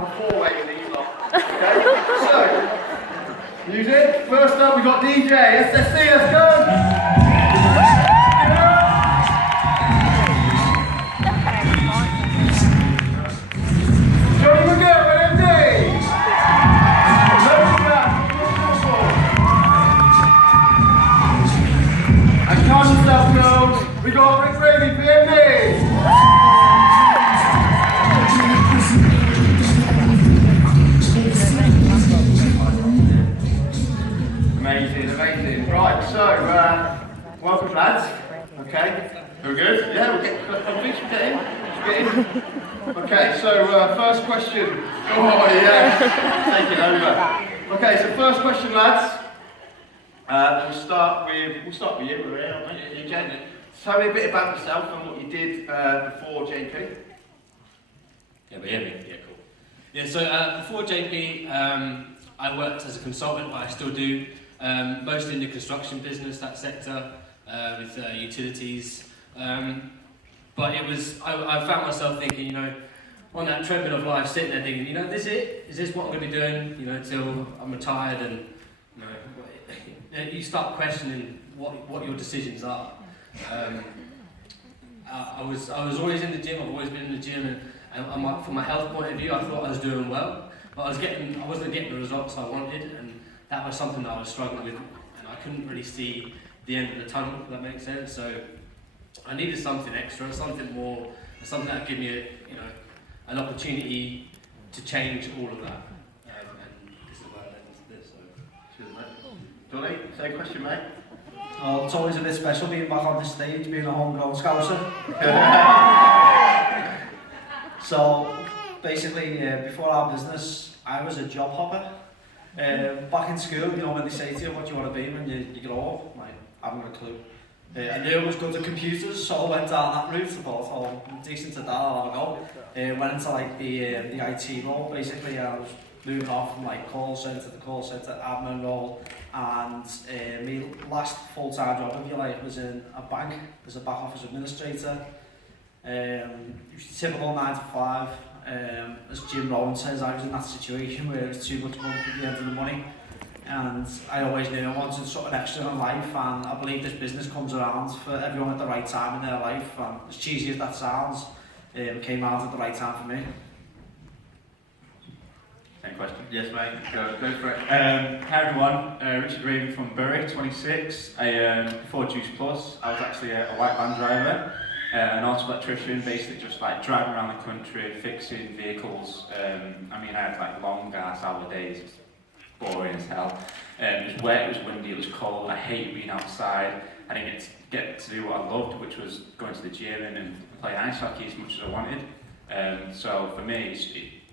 Four-way with these lot. Okay, so music. First up, we got DJ SSC. Let's go. Johnny McGill, MD. And calm yourself, girls. We got Rick Gravy, PMD. Amazing. Right, so, welcome lads. Okay, we're good? Yeah, we'll get in. Okay, so first question. Oh yeah, take it over. Okay, so first question lads. We'll start with you, Maria, aren't you, Jen? Tell me a bit about yourself and what you did before JP. Yeah, but hear me? Yeah, cool. Yeah, so before JP, I worked as a consultant, but I still do. Mostly in the construction business, that sector, with utilities. But it was, I found myself thinking, you know, on that treadmill of life, sitting there thinking, you know, this is it? Is this what I'm going to be doing, you know, until I'm retired? And, you know, you start questioning what your decisions are. I was always in the gym, I've always been in the gym, and from a health point of view, I thought I was doing well, but I wasn't getting the results I wanted, and that was something that I was struggling with, and I couldn't really see the end of the tunnel, if that makes sense. So I needed something extra, something more, something that would give me an opportunity to change all of that. And this is why I led into this. So Cheers, mate. Johnny, same question, mate. Oh, it's always a bit special being back on the stage, being a homegrown Scouser. So basically, before our business, I was a job hopper. Back in school, you know, when they say to you what you want to be when you grow up, like, I haven't got a clue. I knew I was good at computers, so I went down that route. I thought, oh, I'm decent at that, I'll have a go. Went into like the IT role, basically. I was moving off from like call centre to call centre, admin role, and my last full-time job, if you like, was in a bank as a back office administrator. Typical 9 to 5. As Jim Rowan says, I was in that situation where it was too much money at the end of the money, and I always knew I wanted something extra in life, and I believe this business comes around for everyone at the right time in their life, and as cheesy as that sounds, came out at the right time for me. Same question. Yes, mate. Go for it. Hi everyone, Richard Raven from Bury, 26. Before Juice Plus, I was actually a white van driver. An auto electrician, basically just like driving around the country, fixing vehicles. I mean, I had like long ass hour days, it's boring as hell. It was wet, it was windy, it was cold, I hate being outside. I didn't get to do what I loved, which was going to the gym and playing ice hockey as much as I wanted. So for me,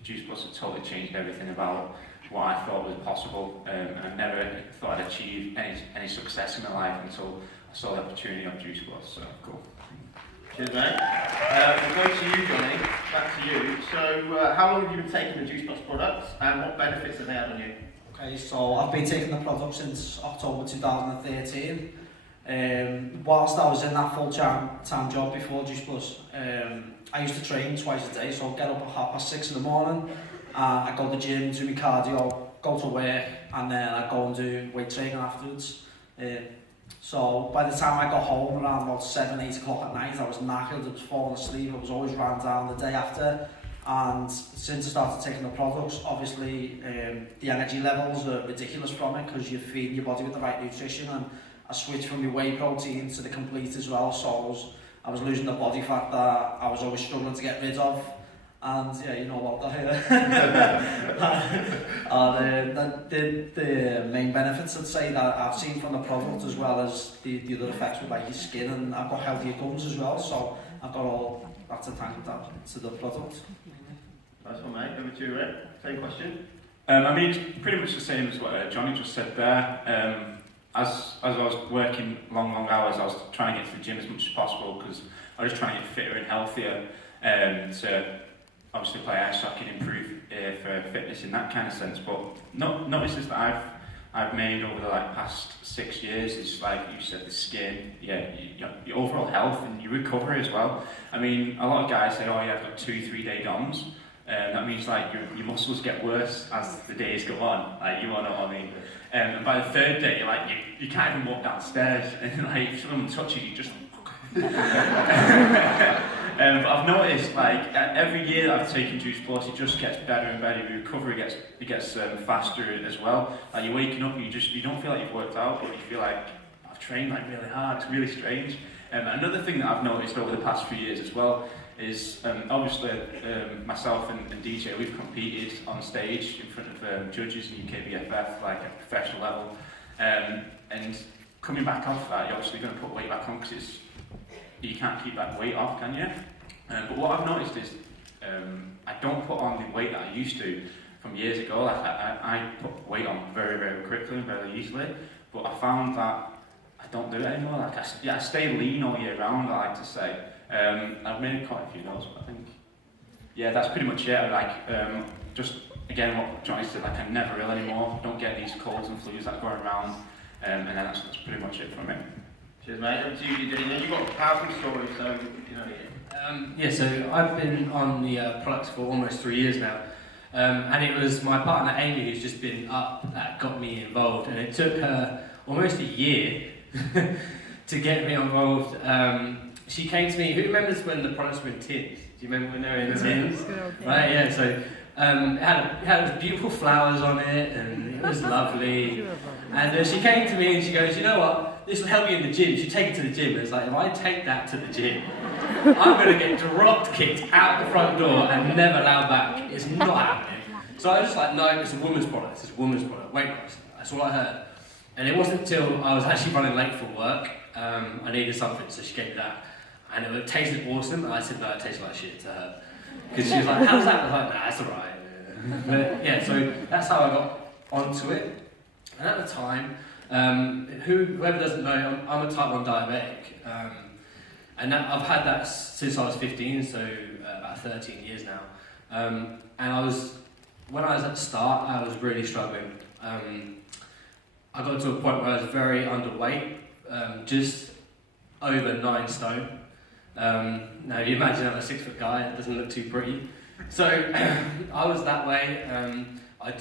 Juice Plus has totally changed everything about what I thought was possible. And I never thought I'd achieve any success in my life until I saw the opportunity of Juice Plus, so cool. Cheers, mate. We'll go to you, Johnny. Back to you. So, how long have you been taking the Juice Plus products, and what benefits have they had on you? Okay, so I've been taking the product since October 2013. Whilst I was in that full-time job before Juice Plus, I used to train twice a day, so I'd get up at 6:30 in the morning, I'd go to the gym, do my cardio, go to work, and then I'd go and do weight training afterwards. So by the time I got home around about 7-8 o'clock at night, I was knackered, I was falling asleep, I was always ran down the day after. And since I started taking the products, obviously the energy levels are ridiculous from it, because you're feeding your body with the right nutrition, and I switched from my whey protein to the complete as well, so I was losing the body fat that I was always struggling to get rid of. And yeah, you know about that. The main benefits, I'd say, that I've seen from the product, as well as the other effects with like your skin, and I've got healthier gums as well, so I've got all that to thank that to the product. Nice one, mate. Over to you, Rick. Same question. I mean, it's pretty much the same as what Johnny just said there. As I was working long hours, I was trying to get to the gym as much as possible, because I was just trying to get fitter and healthier, to obviously play ice hockey and improve for fitness in that kind of sense. But notices that I've made over the past 6 years is, like you said, the skin, your overall health and your recovery as well. I mean, a lot of guys say, oh yeah, I've got 2-3 day DOMs. That means like your muscles get worse as the days go on. Like, you all know what I mean. And by the third day, you're like you can't even walk downstairs, and like if someone touches you, just. But I've noticed, like, every year that I've taken Juice Plus, it just gets better and better. Your recovery gets faster as well. Like, you're waking up and you don't feel like you've worked out, but you feel like I've trained like really hard. It's really strange. Another thing that I've noticed over the past few years as well is obviously myself and DJ, we've competed on stage in front of judges in UKBFF, like at professional level, and coming back off that, you're obviously going to put weight back on because you can't keep that weight off, can you? But what I've noticed is I don't put on the weight that I used to from years ago. Like I put weight on very, very quickly and very easily, but I found that I don't do it anymore. Like I stay lean all year round, I like to say. I've made quite a few notes, but I think, yeah, that's pretty much it. Like, just again what Johnny said, like I'm never ill anymore. Don't get these colds and flus that are going around, and then that's pretty much it from me. Cheers, mate. Up to you, you've got a powerful story, so you know. Yeah, so I've been on the products for almost 3 years now, and it was my partner Amy who's just been up that got me involved, and it took her almost a year to get me involved. She came to me. Who remembers when the products were in tins? Do you remember when they were in tins? Right, yeah. So it had beautiful flowers on it, and it was lovely. And she came to me and she goes, "You know what? This will help you in the gym. You should take it to the gym." And it's like, if I take that to the gym, I'm going to get drop kicked out the front door and never allowed back. It's not happening. So I was just like, no, it's a woman's product. It's a woman's product. Weight loss. That's all I heard. And it wasn't until I was actually running late for work. I needed something, so she gave me that. And it tasted awesome, and I said, no, it tastes like shit to her. Because she was like, how's that? I was like, nah, that's alright. But yeah, so that's how I got onto it. And at the time, whoever doesn't know, I'm a type 1 diabetic. And I've had that since I was 15, so about 13 years now. And when I was at the start, I was really struggling. I got to a point where I was very underweight, just over 9 stone. Now, if you imagine I'm a 6 foot guy, it doesn't look too pretty. So I was that way. I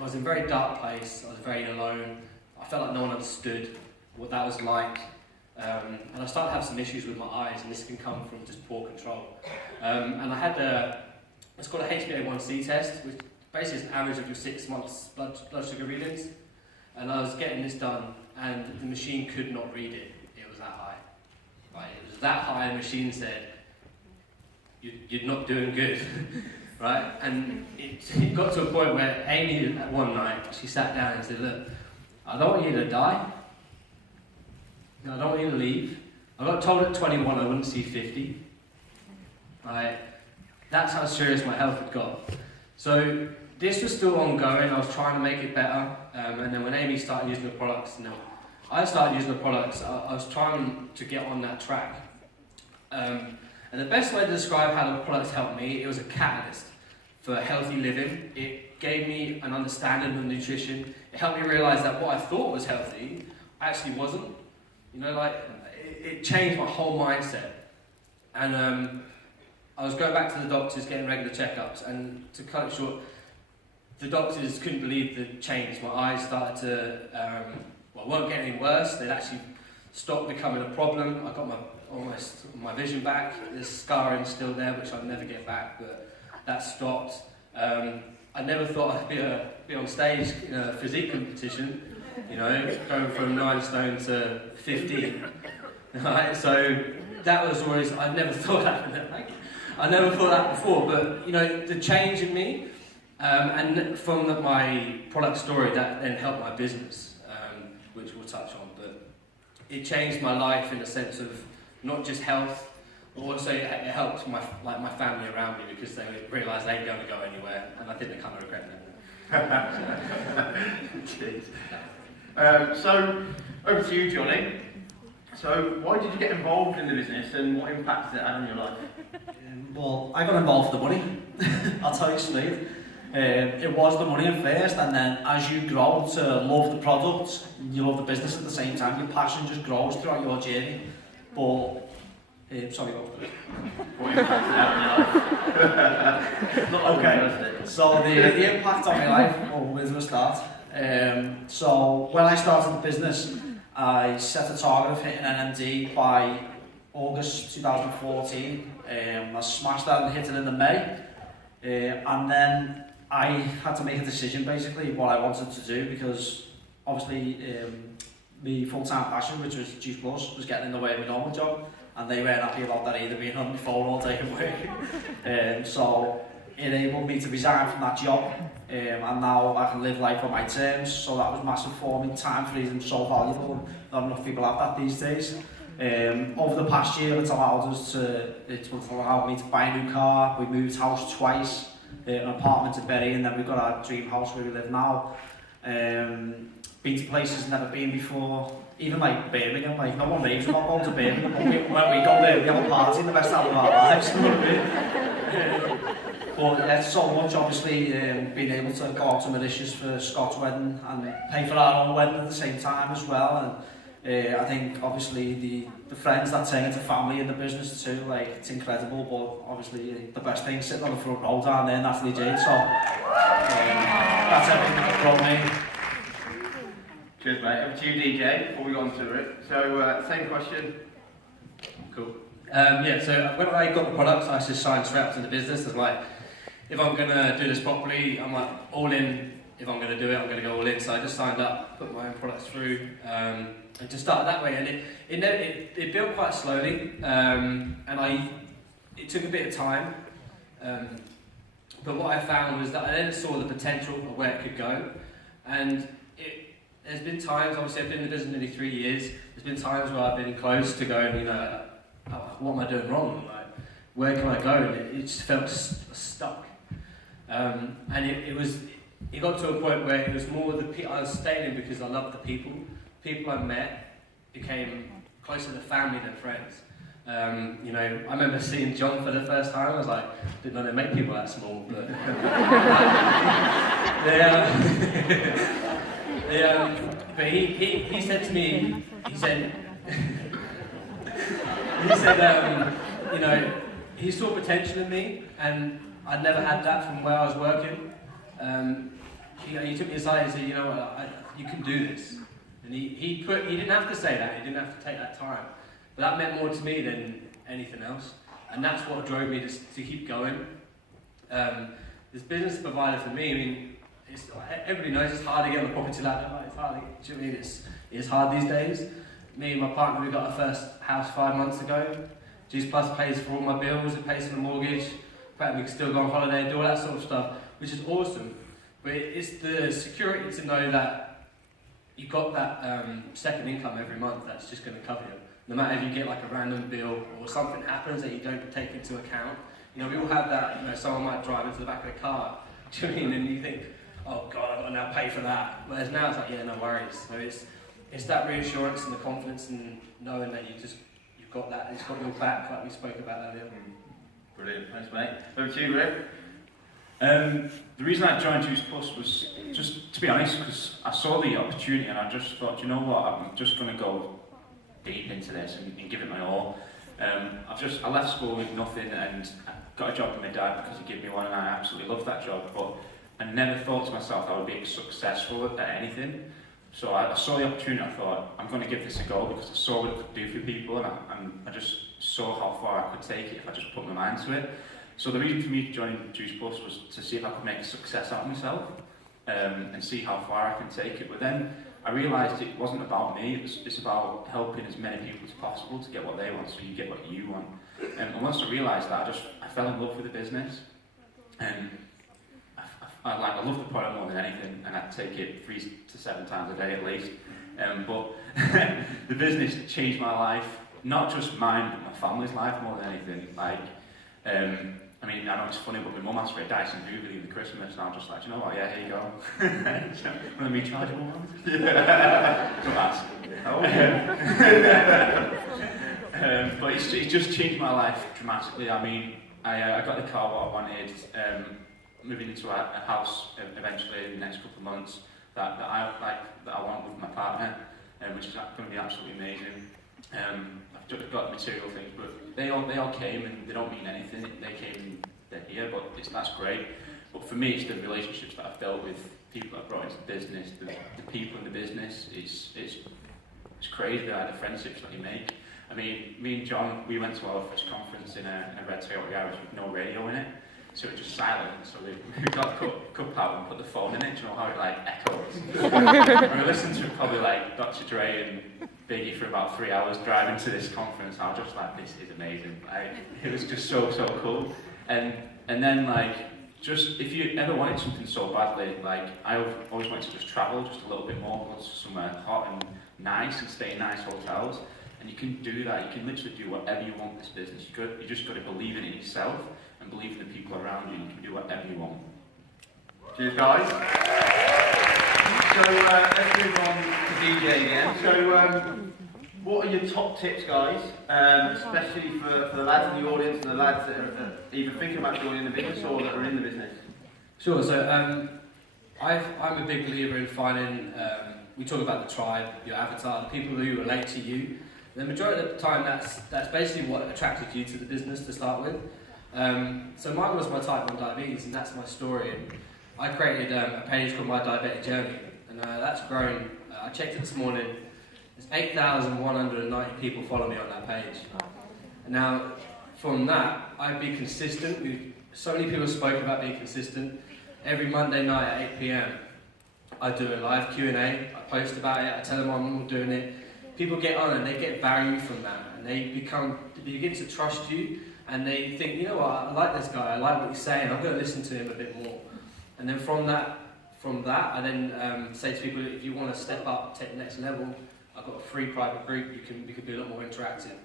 was in a very dark place. I was very alone. I felt like no one understood what that was like. And I started to have some issues with my eyes, and this can come from just poor control. And I had it's called a HbA1c test, which basically is an average of your 6 months blood sugar readings. And I was getting this done, and the machine could not read it. It was that high. Right? It was that high, the machine said, you're not doing good. Right? And it got to a point where Amy, one night, she sat down and said, look, I don't want you to die. I don't want you to leave. I got told at 21 I wouldn't see 50. Right? That's how serious my health had got. So this was still ongoing. I was trying to make it better. And then when Amy started using the products, I started using the products. I was trying to get on that track. And the best way to describe how the products helped me, it was a catalyst for healthy living. It gave me an understanding of nutrition. It helped me realise that what I thought was healthy actually wasn't. You know, like, it changed my whole mindset. And I was going back to the doctors, getting regular checkups, and to cut it short, the doctors couldn't believe the change. My eyes started to, weren't getting any worse. They'd actually stopped becoming a problem. I got almost my vision back. There's scarring still there, which I'll never get back, but that stopped. I never thought I'd be on stage in a physique competition. You know, going from 9 stone to 15. Right? So that was always, I never thought that. I never thought that before, but you know, the change in me, and from my product story, that then helped my business, which we'll touch on. But it changed my life in the sense of not just health, but also it helped my family around me, because they realised they weren't going to go anywhere, and I think they kind of regret that. Jeez. So, over to you, Johnny. So, why did you get involved in the business, and what impact has it had on your life? Well, I got involved for the money. I'll tell you straight. It was the money at first, and then as you grow to love the product, you love the business at the same time, your passion just grows throughout your journey. But Sorry, go for it. What impact did it have on your life? Not Okay. So the impact on my life, where do I start? So when I started the business, I set a target of hitting NMD by August 2014. I smashed that and hit it in the May. And then I had to make a decision basically what I wanted to do, because obviously my full-time passion, which was Juice Plus, was getting in the way of my normal job, and they weren't happy about that either, being on my phone all day and working. So it enabled me to resign from that job, and now I can live life on my terms. So that was massive for me. Time freedom is so valuable, and not enough people have that these days. Over the past year, it's allowed me to buy a new car. We moved house twice, an apartment to Bury, and then we've got our dream house where we live now. Been to places never been before, even like Birmingham. Like, no one raves about going to Birmingham, but when we go there, we have a party in the best time of our lives. But it's so much, obviously, being able to go out to Mauritius for Scott's wedding and pay for our own wedding at the same time as well. And I think, obviously, the friends that turn into family in the business too, like, it's incredible. But obviously, the best thing sitting on the front row down there, Natalie Jade. So that's everything from me. Cheers, mate. Over to you, DJ, before we go on to it. So, same question. Cool. Yeah, so when I got the products, I just signed straight up to the business. I was like, if I'm going to do this properly, I'm like all in. If I'm going to do it, I'm going to go all in. So I just signed up, put my own products through, and just started that way. And it built quite slowly, and it took a bit of time. But what I found was that I then saw the potential of where it could go. And there's been times, obviously I've been in the business nearly 3 years, there's been times where I've been close to going, you know, what am I doing wrong? Like, where can I go? And it just felt stuck. And it got to a point where it was more the people I was staying in because I loved the people. People I met became closer to family than friends. You know, I remember seeing John for the first time. I was like, didn't know they make people that small, but but he said to me, he said, you know, he saw potential in me, and I'd never had that from where I was working. He took me aside and said, you know what, you can do this. And he didn't have to say that, he didn't have to take that time. But that meant more to me than anything else. And that's what drove me to keep going. This business provider for me, I mean, everybody knows it's hard to get on the property ladder. Like, it's hard. Do you know what I mean? It's hard these days. Me and my partner, we got our first house 5 months ago. Juice Plus pays for all my bills, it pays for the mortgage. In fact, we can still go on holiday, do all that sort of stuff, which is awesome. But it's the security to know that you got that second income every month that's just going to cover you. No matter if you get like a random bill or something happens that you don't take into account. You know, we all have that. You know, someone might drive into the back of the car. Do you know what I mean? And you think, oh God, I've got to now pay for that. Whereas now it's like, yeah, no worries. So it's that reassurance and the confidence and knowing that you've got that, it's got your back, like we spoke about earlier. Brilliant, thanks, mate. Over to you, Rick. The reason I joined Juice Plus was just, to be honest, because I saw the opportunity and I just thought, you know what, I'm just going to go deep into this and give it my all. I left school with nothing and I got a job with my dad because he gave me one, and I absolutely loved that job, but I never thought to myself I would be successful at anything. So I saw the opportunity, I thought, I'm going to give this a go because I saw what it could do for people, and I just saw how far I could take it if I just put my mind to it. So the reason for me to join Juice Plus was to see if I could make a success out of myself, and see how far I can take it. But then I realised it wasn't about me, it's about helping as many people as possible to get what they want, so you get what you want. And once I realised that, I fell in love with the business, and I love the product more than anything, and I'd take it 3 to 7 times a day at least. But the business changed my life, not just mine, but my family's life more than anything. I mean, I know it's funny, but my mum asked for a Dyson Googly in the Christmas, and I'm just like, you know what, yeah, here you go. One of me chargeable ones? Yeah. Don't ask. But it's just changed my life dramatically. I mean, I got the car what I wanted, moving into a house eventually in the next couple of months that I want with my partner, which is going to be absolutely amazing. I've just got material things, but they all came and they don't mean anything. They came and they're here, but that's great. But for me, it's the relationships that I've dealt with, people that I've brought into the business, the people in the business. It's crazy, the friendships that you make. I mean, me and John, we went to our first conference in a red Toyota garage with no radio in it, so it was just silent. So we got the cup out and put the phone in it. Do you know how it like echoes? We were listening to probably like Dr. Dre and Biggie for about 3 hours driving to this conference. I was just like, this is amazing. It was just so cool. And then like, just if you ever wanted something so badly, like I always wanted to just travel just a little bit more, go to somewhere hot and nice and stay in nice hotels. And you can do that. You can literally do whatever you want in this business. You just got to believe in it yourself and believe in the people around you. You can do whatever you want. Cheers, guys. So let's move on to DJ again. So what are your top tips, guys, especially for the lads in the audience and the lads that are either thinking about joining the business or that are in the business? Sure. So I'm a big believer in finding. We talk about the tribe, your avatar, the people who relate to you. The majority of the time, that's basically what attracted you to the business to start with. So mine was my type 1 diabetes, and that's my story. And I created a page called My Diabetic Journey, and that's grown. I checked it this morning. There's 8,190 people follow me on that page. And now, from that, I'd be consistent. So many people spoke about being consistent. Every Monday night at 8 p.m, I do a live Q&A. I post about it. I tell them I'm doing it. People get on and they get value from that, and they begin to trust you, and they think, you know what, I like this guy, I like what he's saying, I'm going to listen to him a bit more. And then from that, I then say to people, if you want to step up, take the next level, I've got a free private group. We could be a lot more interactive.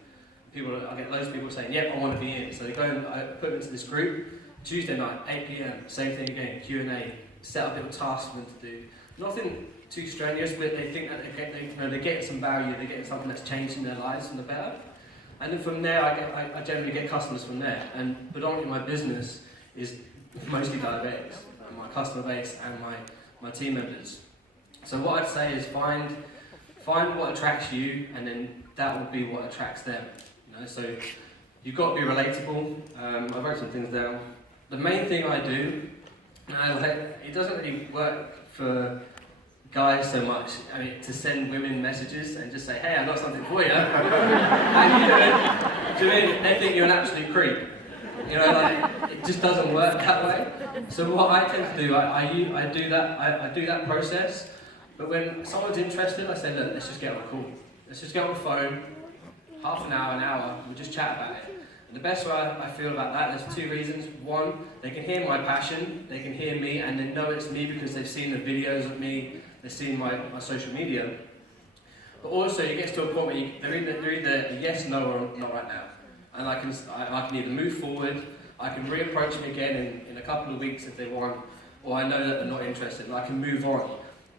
I get loads of people saying, "Yep, I want to be in." So they go and I put them into this group. Tuesday night, 8 p.m, same thing again, Q&A. Set up little tasks for them to do. Nothing too strenuous, but they think that they're getting some value, they're getting something that's changing their lives for the better. And then from there, I generally get customers from there. And predominantly my business is mostly diabetics, my customer base and my team members. So what I'd say is find what attracts you, and then that will be what attracts them. You know, so you've got to be relatable. I wrote some things down. The main thing I do, and it doesn't really work for guys so much, I mean, to send women messages and just say, "Hey, I've got something for you." How you doing? Do you mean they think you're an absolute creep? You know, like, it just doesn't work that way. So what I tend to do, I do that process. But when someone's interested, I say, "Look, let's just get on a call. Let's just get on the phone, half an hour, and we'll just chat about it." And the best way I feel about that, there's 2 reasons. One, they can hear my passion, they can hear me, and they know it's me because they've seen the videos of me, they've seen my social media. But also, it gets to a point where they're either a yes, no, or not right now. And I can either move forward, I can reapproach them again in a couple of weeks if they want, or I know that they're not interested, and I can move on.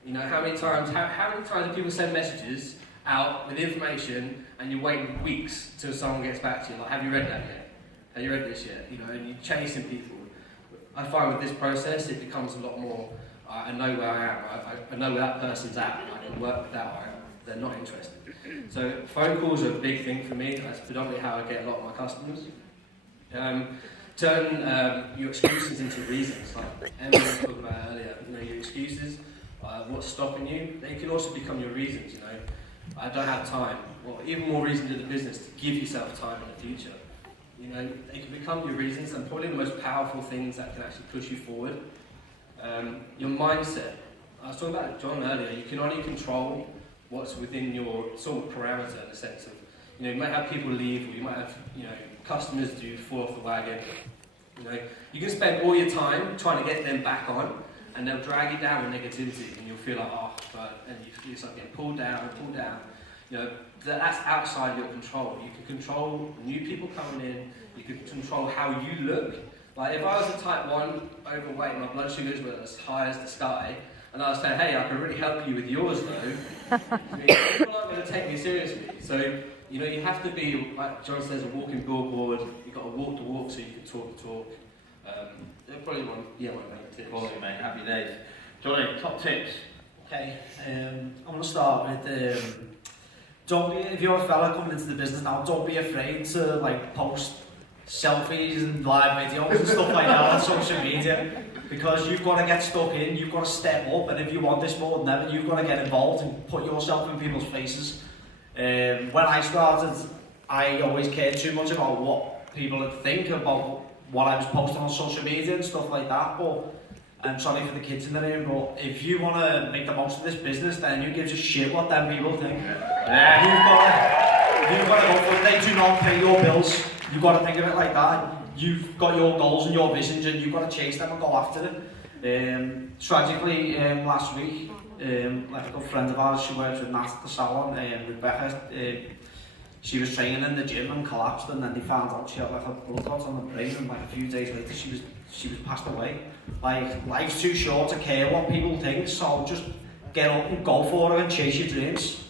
You know, how many times do people send messages out with information and you're waiting weeks till someone gets back to you, like, "Have you read that yet? Have you read this yet?" You know, and you're chasing people. I find with this process it becomes a lot more, I know where I am, I know where that person's at, I can work with that, or they're not interested. So phone calls are a big thing for me. That's predominantly how I get a lot of my customers. Turn your excuses into reasons, like Emma was talking about earlier. You know, your excuses, what's stopping you, they can also become your reasons. You know, I don't have time. Well, even more reason to the business to give yourself time in the future. You know, they can become your reasons, and probably the most powerful things that can actually push you forward. Your mindset. I was talking about John earlier. You can only control what's within your sort of parameter, in the sense of, you know, you might have people leave, or you might have, you know, customers do fall off the wagon. You know, you can spend all your time trying to get them back on, and they'll drag you down with negativity, and you'll feel like, oh, but, and you start getting pulled down. You know, that's outside your control. You can control new people coming in. You can control how you look. Like, if I was a type 1 overweight and my blood sugars were as high as the sky, and I was saying, "Hey, I can really help you with yours though," I mean, people aren't going to take me seriously. So, you know, you have to be, like John says, a walking billboard. You've got to walk the walk so you can talk the talk. They're probably one main tip. Awesome, mate. Happy days. Johnny, top tips. Okay, I'm going to start with don't be, if you're a fella coming into the business now, don't be afraid to like post selfies and live videos and stuff like that on social media, because you've got to get stuck in, you've got to step up, and if you want this more than ever, you've got to get involved and put yourself in people's faces. When I started, I always cared too much about what people would think about what I was posting on social media and stuff like that, but I'm sorry for the kids in the room, but if you want to make the most of this business, then who gives a shit what them people think? You've got to go for it. They do not pay your bills. You've got to think of it like that. You've got your goals and your visions, and you've got to chase them and go after them. Tragically, last week, like a good friend of ours, she works with Nat at the salon, Rebecca, she was training in the gym and collapsed, and then they found out she had like a blood clot on the brain, and like a few days later she was passed away. Like, life's too short to care what people think, so just get up and go for it and chase your dreams.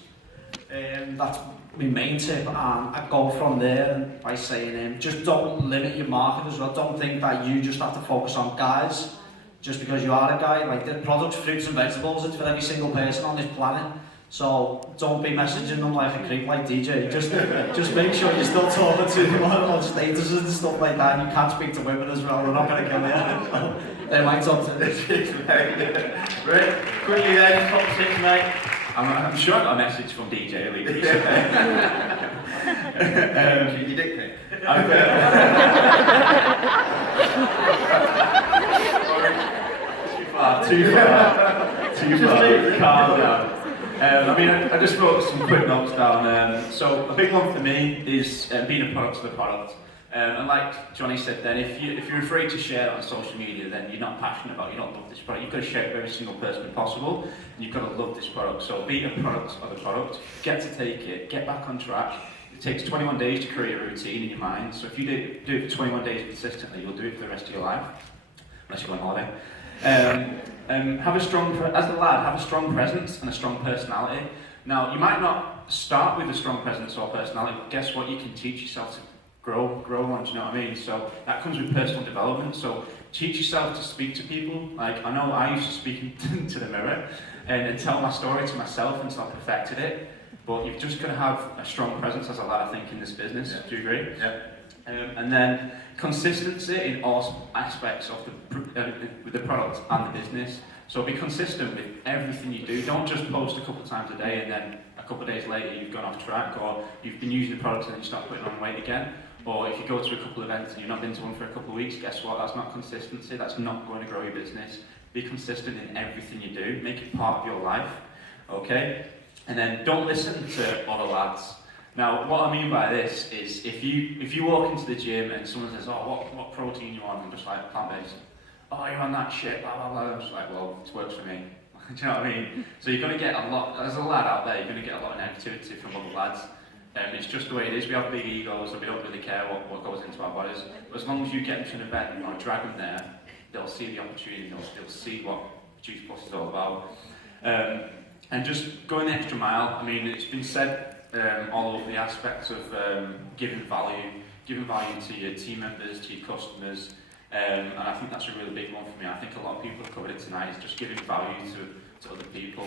That's my main tip, and I go from there by saying just don't limit your market as well. Don't think that you just have to focus on guys just because you are a guy. Like, the products, fruits and vegetables, it's for every single person on this planet. So don't be messaging them like a creep like DJ. Just make sure you're still talking to them on statuses and stuff like that. You can't speak to women as well, they're not going to kill you. They might talk to this. Right, quickly then, top 6, mate. I'm sure I got a message from DJ Lee recently. Your dick pic. Too far. Calm down. I mean, I just wrote some quick notes down. So a big one for me is being a product of the product. And like Johnny said then, if you're afraid to share it on social media, then you're not passionate about it, you don't love this product. You've got to share it with every single person possible, and you've got to love this product. So be a product of the product, get to take it, get back on track. It takes 21 days to create a routine in your mind. So if you do it for 21 days consistently, you'll do it for the rest of your life, unless you go on holiday. Have a strong, as a lad, have a strong presence and a strong personality. Now, you might not start with a strong presence or personality, but guess what? You can teach yourself to grow on, do you know what I mean? So that comes with personal development. So teach yourself to speak to people. Like, I know I used to speak to the mirror and tell my story to myself until I perfected it. But you've just got to have a strong presence as a lad, I think, in this business. Yeah. Do you agree? Yeah. And then consistency in all aspects of with the product and the business. So be consistent with everything you do. Don't just post a couple of times a day and then a couple of days later you've gone off track, or you've been using the product and then you start putting on weight again. Or if you go to a couple of events and you've not been to one for a couple of weeks, guess what? That's not consistency. That's not going to grow your business. Be consistent in everything you do. Make it part of your life. Okay? And then don't listen to other lads. Now, what I mean by this is if you walk into the gym and someone says, oh, what protein you on? I'm just like, plant-based. Oh, you're on that shit, blah, blah, blah. I'm just like, well, it works for me. Do you know what I mean? So you're going to get a lot, as a lad out there, you're going to get a lot of negativity from other lads. It's just the way it is. We have big egos, so we don't really care what goes into our bodies. But as long as you get them to an event and drag them there, they'll see the opportunity, they'll see what Juice Plus is all about. And just going the extra mile. I mean, it's been said all over the aspects of giving value to your team members, to your customers, and I think that's a really big one for me. I think a lot of people have covered it tonight, is just giving value to other people.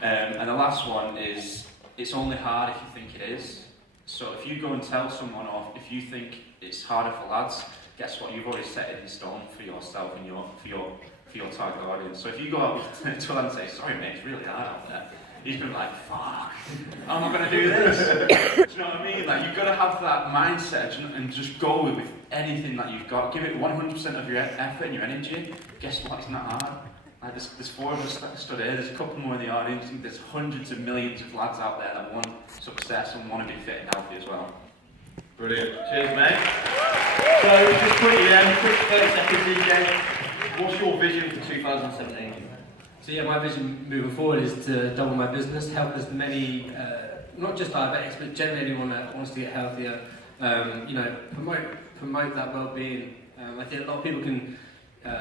And the last one is, it's only hard if you think it is. So if you go and tell someone, or if you think it's harder for lads, guess what? You've already set it in stone for yourself and for your target audience. So if you go out to a lad and say, sorry mate, it's really hard out there, he's been like, fuck, I'm not going to do this. Do you know what I mean? Like, you've got to have that mindset and just go with anything that you've got. Give it 100% of your effort and your energy. Guess what? It's not hard. Like, there's 4 of us that stood here, there's a couple more in the audience, and there's hundreds of millions of lads out there that want success and want to be fit and healthy as well. Brilliant. Cheers, mate. So, just quickly then, quick 30 seconds, DJ. What's your vision for 2017? So yeah, my vision moving forward is to double my business, help as many, not just diabetics, but generally anyone that wants to get healthier. Promote that well-being. I think a lot of people can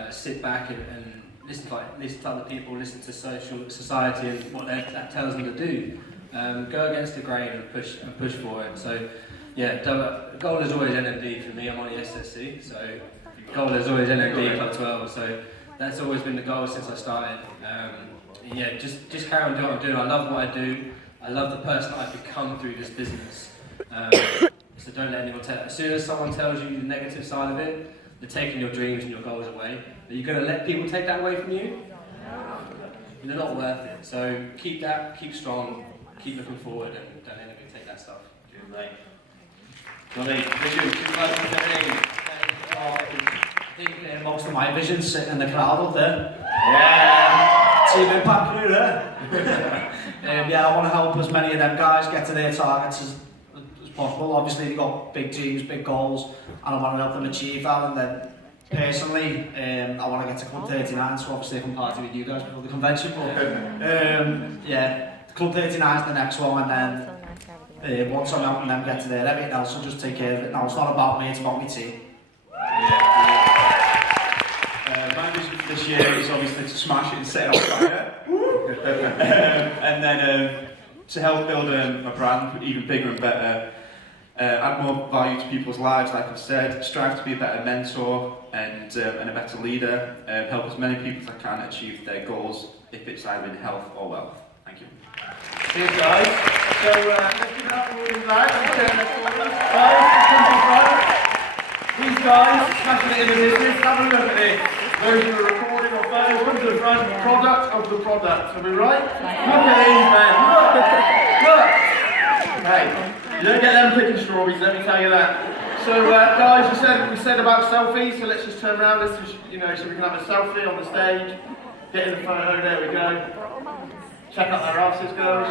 sit back and listen to other people, listen to society and what that tells them to do. Go against the grain and push for it. So yeah, goal is always NMD for me. I'm on the SSC, so goal is always NMD Club 12. So that's always been the goal since I started. Just carry on doing what I'm doing. I love what I do. I love the person that I've become through this business. So don't let anyone tell it. As soon as someone tells you the negative side of it, they're taking your dreams and your goals away. Are you going to let people take that away from you? They're not worth it. So keep that, keep strong, keep looking forward, and don't let anybody take that stuff. Good, mate. Johnny, vision 2017. I think most of my vision's sitting in the crowd up there. Yeah! Team Impact crew there. Yeah, I want to help as many of them guys get to their targets as possible. Obviously, they've got big dreams, big goals, and I want to help them achieve that. And then, personally, I want to get to Club 39, so obviously I can party with you guys before the convention. But yeah, Club 39 is the next one, and then once I'm helping them get to there, everything else will just take care of it. Now, it's not about me, it's about my team. My vision for this year is obviously to smash it and set it on fire. And then to help build my brand even bigger and better, add more value to people's lives, like I said, strive to be a better mentor and a better leader, help as many people as I can achieve their goals, if it's either in health or wealth. Thank you. Cheers, guys. So, let's give it up for all of that. Guys, come to front. These guys, smashing it in the business. Have a look at this. Those who are recording or photos, come to the front. Product of the product. Are we right? Look at these, man. Look. Hey, you don't get them picking strawberries, let me tell you that. So, guys, we said about selfies, so let's just turn around. Let's just, so we can have a selfie on the stage. Get in the photo, there we go. Check out their asses, girls.